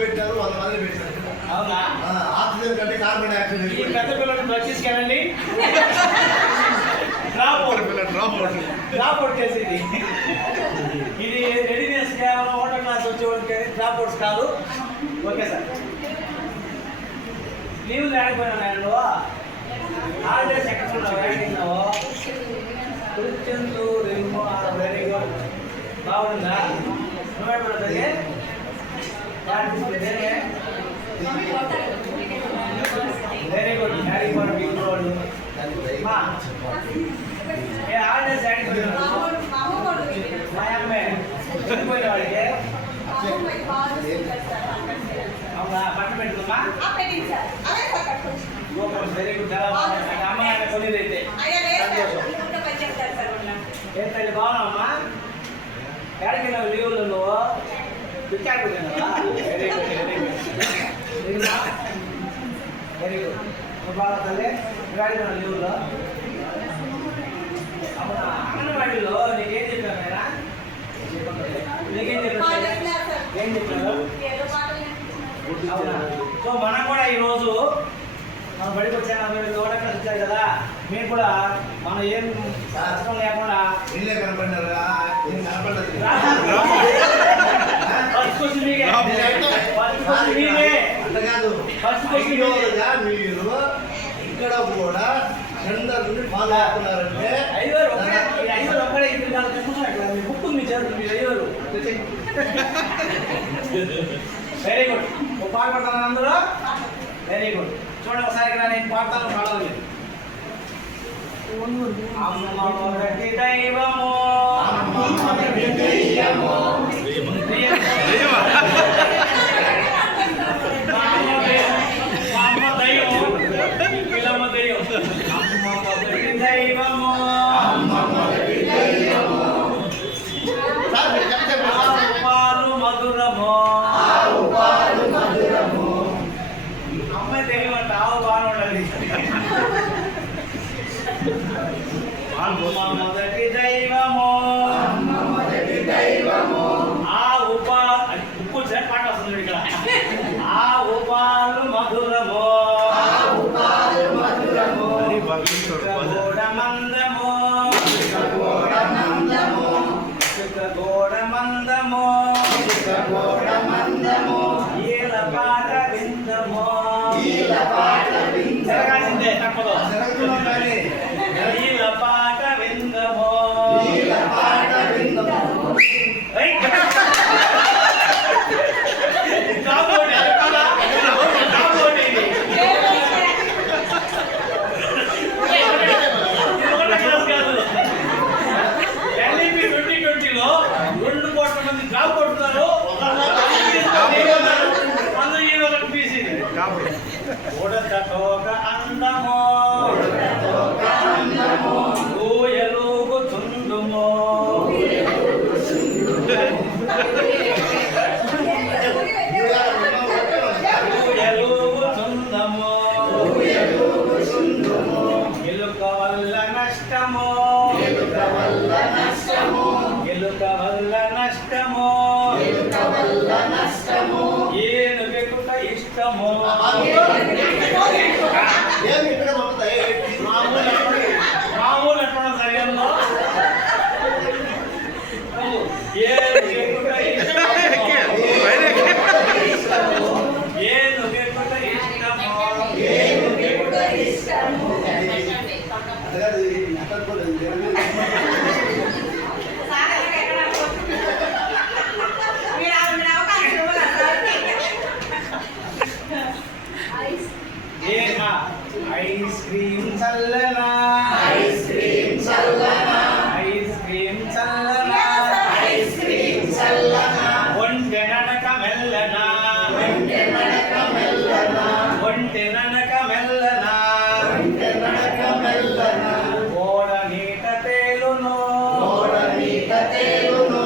పెట్టారు 100 మంది పెట్టారు. అవునా? ఆక్సిజన్ కంటే కార్బన్ డైఆక్సైడ్. ఈ పెద్ద పిల్లలు తీసుకెళ్ళండి, డ్రాప్ అవుట్ చేసేది. ఇది రెడీనెస్ కేవలం ఓటర్ క్లాస్ వచ్చేవాడికి కానీ డ్రాప్ అవుట్స్ కాదు. Okay sir. లీవ్లు ఆడిపోయినా నువ్వు హాలిడేస్ ఎక్కడ ఆడినావు? కూర్చుంటూ వెరీ గుడ్. బాగుందా? నువ్వే పడుతుంది very good. Harry for big road. Holidays ఆడిపోయినా మా అమ్మే చనిపోయిన వాడికి అవునా? పట్టు పెట్టుకుందా? Very good. చాలా బాగుంది. అమ్మ నాన్న కొద్దిది అయితే ఏం తల్లి బాగున్నావమ్మా? ఎక్కడికి వెళ్ళావు లీవులు నువ్వు? పిచ్చాడుకున్నావా? Very good very good very good. నువ్వు బాగా తల్లి ఎక్కడికి లీవులో? అవునా? అంగన్వాడీలో నీకేం చెప్పారు ఆయన? నీకేం చెప్పారు? ఏం చెప్పారు? అవునా? సో మనం కూడా ఈరోజు మనం బడికి వచ్చాను, ఓడక్కడ వచ్చారు కదా, మేము కూడా మనం ఏం కష్టం లేకుండా మీరు ఇక్కడ కూడా అందరినీ ఫాలో అవుతున్నారంటే బుక్ మీ చేతులు మీరు అయ్యారు. Very good. ఒక పాట పడతాను అందరూ. Very good. చూడండి ఒకసారి ఇక్కడ నేను పాడతాను, పాడాలి. అమ్మ మొదటి దైవము, మొదటి దైవము, ఆ ఉప్పు పాట వస్తుంది ఇక్కడ. ఆ ఉపాలు మధురము, మందము మందము ఈల పాట విందము. జరగాల్సిందే తప్పదు. ఈల పాట విందము. ఎల్ఈపి 2020లో 2 కోట్ల మంది జాబ్ కొడుతున్నారు. ఒక అందము ఊయలుగు చుండుము, ఊయలుగు చుందము, ఎలుక వల్ల నష్టము, ఎలుక వల్ల నష్టము, ఏనుగెకుట ఇష్టము. మామూలు ఎక్కడ సరిగ్గా ఏనుగెకుట ఇష్టము. ఐస్ క్రీమ్ చల్లనా, ఐస్ క్రీమ్ చల్లనా, ఐస్ క్రీమ్ చల్లనా, ఐస్ క్రీమ్ చల్లనా, ఒంటె నడక మెల్లనా, ఒంటె నడక మెల్లనా, ఒంటె నడక మెల్లనా, ఒంటె నడక మెల్లనా, ఓడ నీట తేలును, ఓడ నీట తేలును,